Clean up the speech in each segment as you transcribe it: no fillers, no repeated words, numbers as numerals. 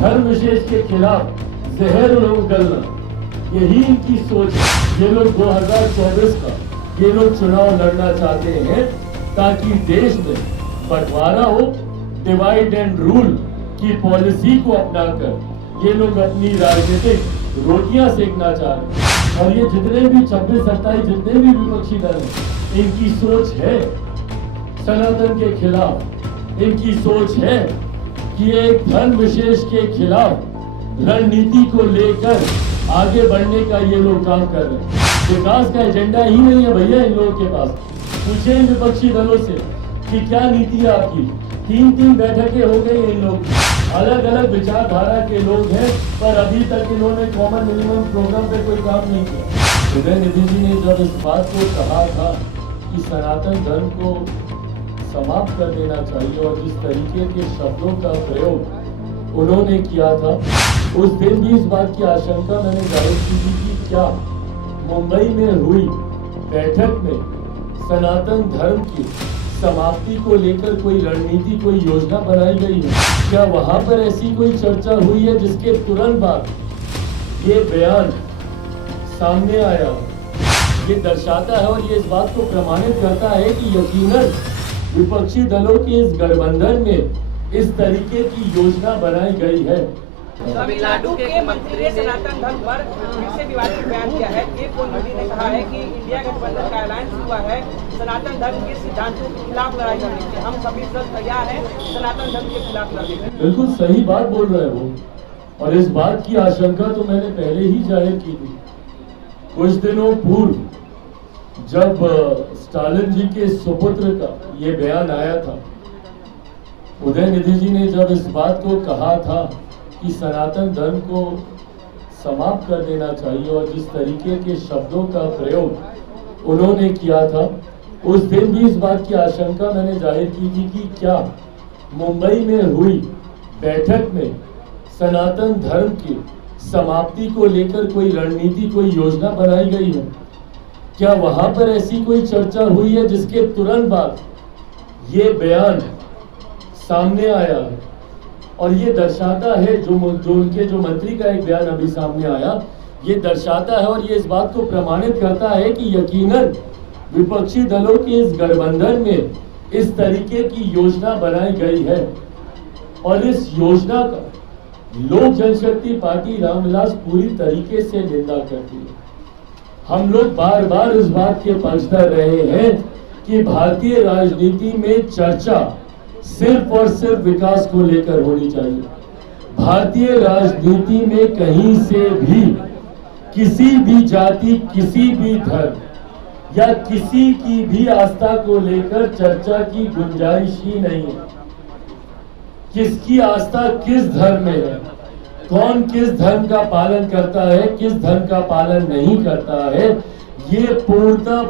धर्म विशेष के खिलाफ जहर उगलना, यही इनकी सोच है। ये लोग 2024 का ये लोग चुनाव लड़ना चाहते हैं ताकि देश में बंटवारा हो, डिवाइड एंड रूल की पॉलिसी को अपनाकर ये लोग अपनी राजनीतिक रोटियां सेकना चाह रहे हैं। और ये जितने भी 26-27 जितने भी विपक्षी दल हैं, इनकी सोच है सनातन के खिलाफ। इनकी सोच है कि एक धर्म विशेष के खिलाफ रणनीति को लेकर आगे बढ़ने का ये लोग काम कर रहे हैं। विकास का एजेंडा ही नहीं है भैया इन लोगों के पास। पूछे इन विपक्षी दलों से कि क्या नीति है आपकी। 3 बैठकें हो गई इन लोग, अलग अलग विचारधारा के लोग हैं, पर अभी तक इन्होंने कॉमन मिनिमम प्रोग्राम पे कोई काम नहीं किया। उदयनिधि जी ने जब इस बात को कहा था कि सनातन धर्म को समाप्त कर देना चाहिए और जिस तरीके के शब्दों का प्रयोग उन्होंने किया था, उस दिन भी इस बात की आशंका मैंने जाहिर की थी कि क्या मुंबई में हुई बैठक में सनातन धर्म की समाप्ति को लेकर कोई रणनीति, कोई योजना बनाई गई है? क्या वहां पर ऐसी कोई चर्चा हुई है जिसके तुरंत बाद ये बयान सामने आया? ये दर्शाता है और ये इस बात को प्रमाणित करता है कि यकीनन विपक्षी दलों के इस गठबंधन में इस तरीके की योजना बनाई गई है। तमिलनाडु के मंत्री ने सनातन धर्म पर फिर से विवादित बयान किया है। एक मोदी ने कहा है कि इंडिया गठबंधन का अलायंस हुआ है सनातन धर्म के सिद्धांतों के खिलाफ लड़ाई करने के। हम सभी दल तैयार हैं सनातन धर्म के खिलाफ लड़ने के। बिल्कुल सही बात बोल रहे हैं वो, और इस बात की आशंका तो मैंने पहले ही जाहिर की थी। कुछ दिनों पूर्व जब स्टालिन जी के सुपुत्र का ये बयान आया था, उदयनिधि जी ने जब इस बात को कहा था कि सनातन धर्म को समाप्त कर देना चाहिए और जिस तरीके के शब्दों का प्रयोग उन्होंने किया था, उस दिन भी इस बात की आशंका मैंने जाहिर की थी कि क्या मुंबई में हुई बैठक में सनातन धर्म की समाप्ति को लेकर कोई रणनीति, कोई योजना बनाई गई है? क्या वहां पर ऐसी कोई चर्चा हुई है जिसके तुरंत बाद ये बयान सामने आया है? और ये दर्शाता है जो उनके जो मंत्री का एक बयान अभी सामने आया, ये दर्शाता है और ये इस बात को प्रमाणित करता है कि यकीनन विपक्षी दलों के इस गठबंधन में इस तरीके की योजना बनाई गई है। और इस योजना का लोक जनशक्ति पार्टी रामविलास पूरी तरीके से निंदा करती है। हम लोग बार बार इस बात के पक्षधर रहे हैं कि भारतीय राजनीति में चर्चा सिर्फ और सिर्फ विकास को लेकर होनी चाहिए। भारतीय राजनीति में कहीं से भी किसी भी जाति, किसी भी धर्म या किसी की भी आस्था को लेकर चर्चा की गुंजाइश ही नहीं है। किसकी आस्था किस धर्म में है, कौन किस धर्म का पालन करता है, किस धर्म का पालन नहीं करता है, ये पूर्णता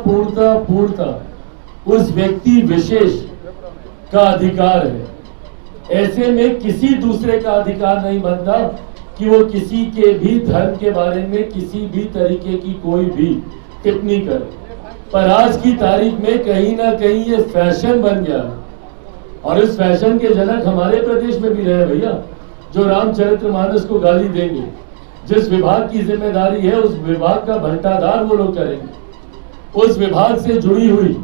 उस व्यक्ति विशेष का अधिकार है। ऐसे में किसी दूसरे का अधिकार नहीं बनता कि वो किसी के भी धर्म के बारे में किसी भी तरीके की कोई भी टिप्पणी करे। पर आज की तारीख में कहीं ना कहीं ये फैशन बन गया है, और इस फैशन के जनक हमारे प्रदेश में भी रहे भैया, जो रामचरितमानस को गाली देंगे। जिस विभाग की जिम्मेदारी है उस विभाग का भंटाधार वो लोग करेंगे। उस विभाग से जुड़ी हुई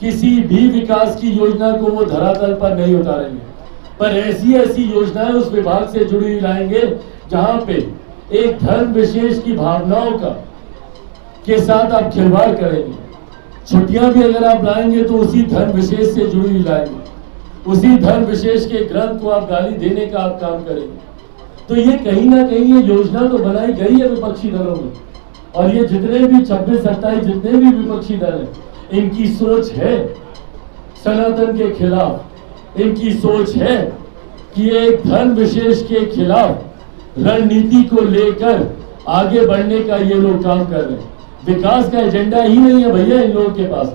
किसी भी विकास की योजना को वो धरातल पर नहीं उतारेंगे, पर ऐसी ऐसी योजनाएं उस विभाग से जुड़ी हुई लाएंगे जहां पे एक धर्म विशेष की भावनाओं का के साथ आप खिलवाड़ करेंगे। छुट्टियां भी अगर आप लाएंगे तो उसी धर्म विशेष से जुड़ी हुई लाएंगे, उसी धर्म विशेष के ग्रंथ को आप गाली देने का आप काम करेंगे। तो ये कहीं ना कहीं ये योजना तो बनाई गई है विपक्षी दलों में, और ये जितने भी 26-27 जितने भी विपक्षी दल हैं, इनकी सोच है सनातन के खिलाफ। इनकी सोच है कि एक धर्म विशेष के खिलाफ रणनीति को लेकर आगे बढ़ने का ये लोग काम कर रहे हैं। विकास का एजेंडा ही नहीं है भैया इन लोगों के पास।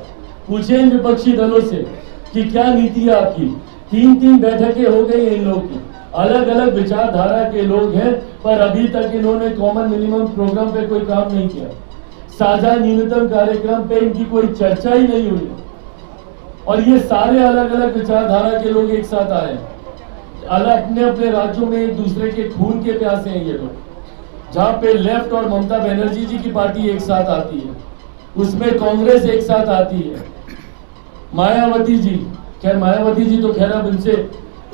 पूछे इन विपक्षी दलों से कि क्या नीति है आपकी। 3 बैठकें हो गई इन लोगों की, अलग अलग विचारधारा के लोग हैं, पर अभी तक इन्होंने कॉमन मिनिमम प्रोग्राम पे कोई काम नहीं किया। साझा न्यूनतम कार्यक्रम पे इनकी कोई चर्चा ही नहीं हुई, और ये सारे अलग अलग विचारधारा के लोग एक साथ आए। अलग अपने अपने राज्यों में एक दूसरे के खून के प्यासे हैं ये लोग। जहां पे लेफ्ट और ममता बनर्जी जी की पार्टी एक साथ आती है, उसमें कांग्रेस एक साथ आती है, मायावती जी, खैर मायावती जी तो खैर अब इनसे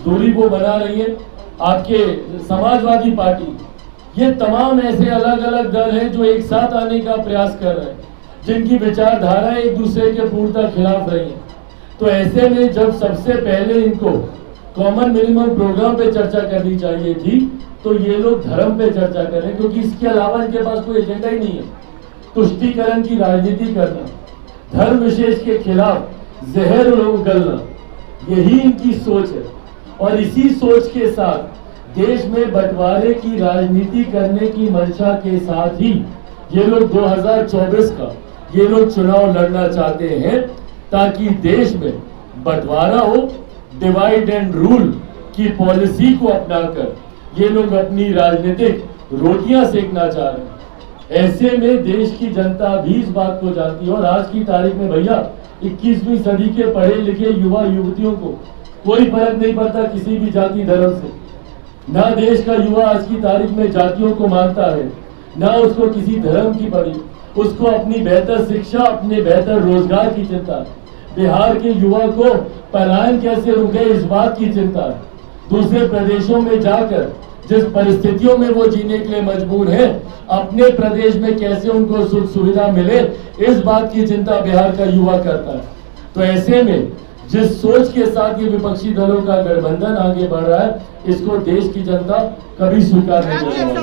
दूरी वो बना रही है, आपके समाजवादी पार्टी, ये तमाम ऐसे अलग अलग दल हैं जो एक साथ आने का प्रयास कर रहे हैं, जिनकी विचारधारा एक दूसरे के पूर्णतः खिलाफ रही है। तो ऐसे में जब सबसे पहले इनको कॉमन मिनिमम प्रोग्राम पे चर्चा करनी चाहिए थी, तो ये लोग धर्म पे चर्चा करें, क्योंकि इसके अलावा इनके पास कोई एजेंडा ही नहीं है। तुष्टीकरण की राजनीति करना, धर्म विशेष के खिलाफ जहर उगलना, यही इनकी सोच है। और इसी सोच के साथ देश में बंटवारे की राजनीति करने की मंशा के साथ ही ये लोग 2024 का ये लोग चुनाव लड़ना चाहते हैं, ताकि देश में बंटवारा हो, डिवाइड एंड रूल की पॉलिसी को अपनाकर ये लोग अपनी राजनीतिक रोटियां सेकना चाह रहे हैं। ऐसे में देश की जनता भी इस बात को जानती है। और आज की तारीख में भैया 21वीं सदी के पढ़े लिखे युवा युवतियों को कोई फर्क नहीं पड़ता किसी भी जाति धर्म से। ना देश का युवा आज की तारीख में जातियों को मानता है, ना उसको किसी धर्म की पड़ी, उसको अपनी बेहतर शिक्षा, अपने बेहतर रोजगार की चिंता है। बिहार के युवा को पलायन कैसे रुके इस बात की चिंता है। दूसरे प्रदेशों में जाकर जिस परिस्थितियों में वो जीने के लिए मजबूर है, अपने प्रदेश में कैसे उनको सुख सुविधा मिले, इस बात की चिंता बिहार का युवा करता है। तो ऐसे में जिस सोच के साथ ये विपक्षी दलों का गठबंधन आगे बढ़ रहा है, इसको देश की जनता कभी स्वीकार नहीं करेगी।